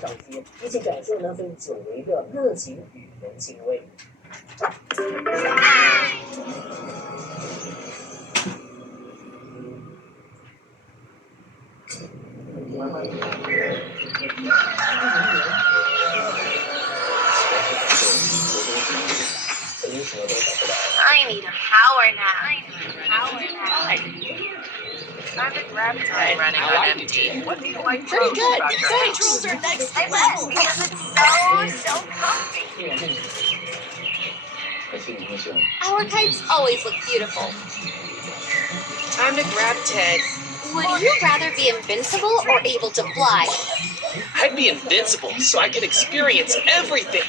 上街，一起感受那份久违的热情与人情味。I need a power nap. Time to grab Ted. Running on empty. What do you like Pretty most good. about your house? Controls are next I level. bet because it's so comfy. Our kites always look beautiful. Time to grab Ted. Would you rather be invincible or able to fly? I'd be invincible so I could experience everything.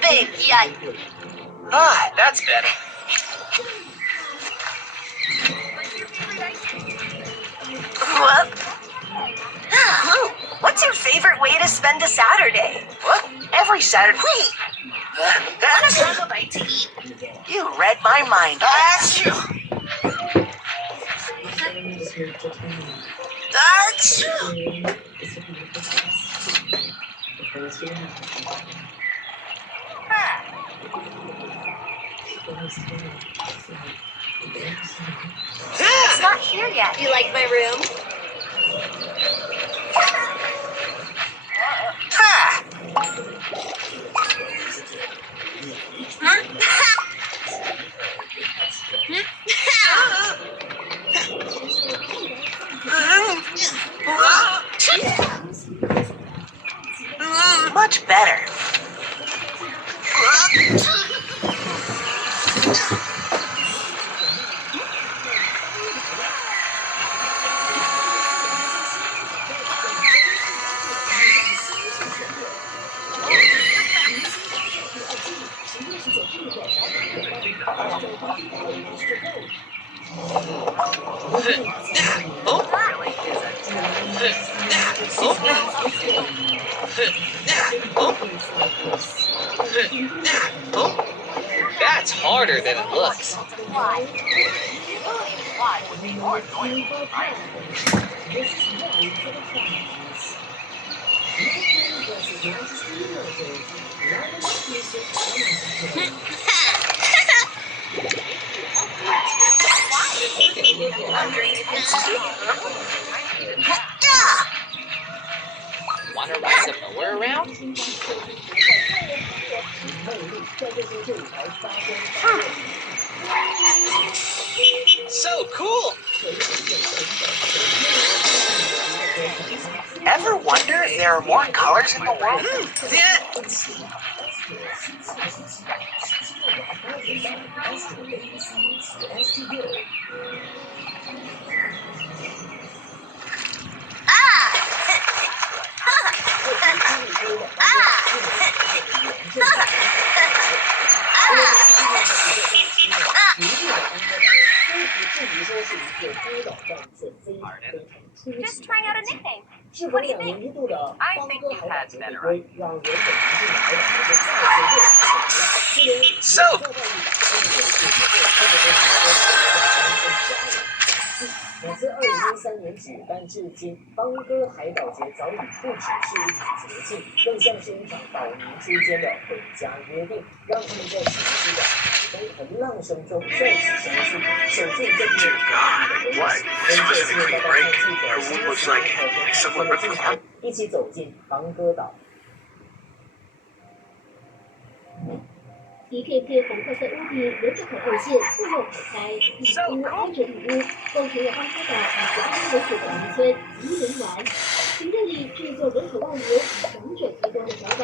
Big yike. Ah, that's better. Whoop. What's your favorite way to spend a Saturday? What? Every Saturday. Wait. Wanna grab a bite to eat? You read my mind. Achoo! It's not here yet. You like my room? Ha! Much better. That's harder than it looks. Why? Why would be more annoying, right? Wanna ride the mower around? So cool! Ever wonder if there are more colors in the world? Just trying out a nickname. What do you think? I think you've had better So 自2013年举办至今，邦哥海岛节早已不只是一场节庆，更像是一场岛民之间的回家约定，让他们在情绪的海风和浪声中再次相聚，守住这片跟着新闻报道上记者新闻的镜头，一起走进邦哥岛。一片片红褐色屋顶沿着海岸线错落排开，一屋挨着一屋，构成了邦哥岛以人为主的渔村宜人湾。平日里这座人口外流、长者提供的小岛，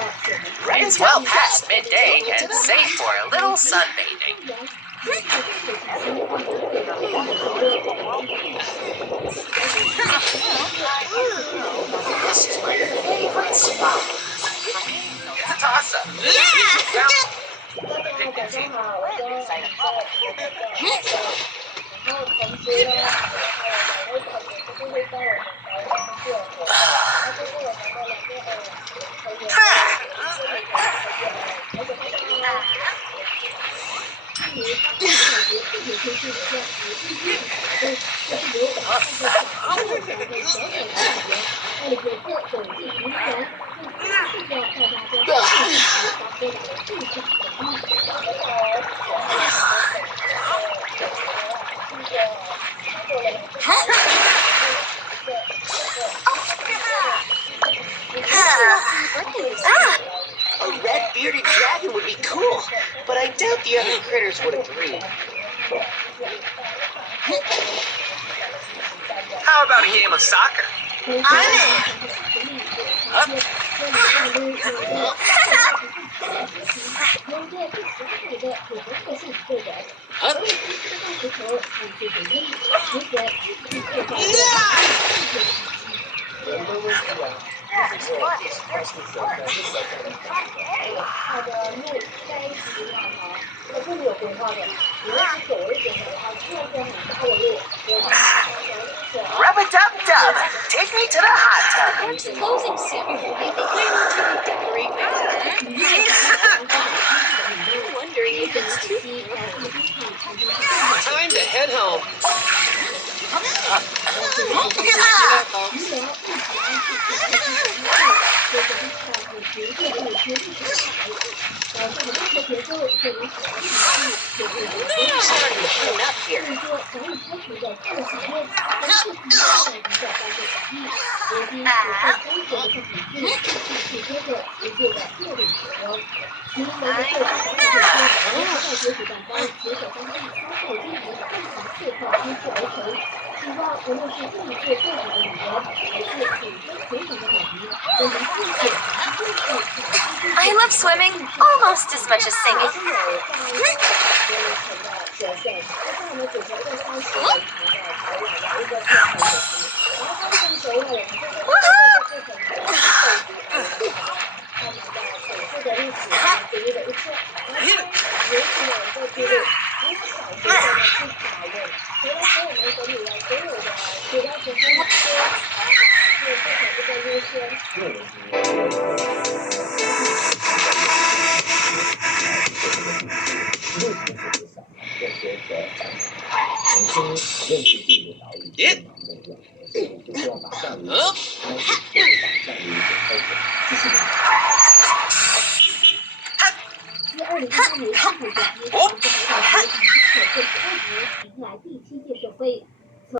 It's well past midday and safe for a little sunbathing. this is my favorite spot. It's a toss-up. Yeah! 大家好，晚上好，我是然后同时呢，还有2位同学就是会帮我们台湾做活动，那就是我们的2位朋友，而且他们 players would agree. How about a game of soccer? Rub-a-dub-dub! Take me to the hot tub. Park's closing soon. You think I need to redecorate my home? I'm wondering if it's too Time to head home. Starting to clean up here. I love swimming almost as much as singing. It. Huh? 自2013年世界冠军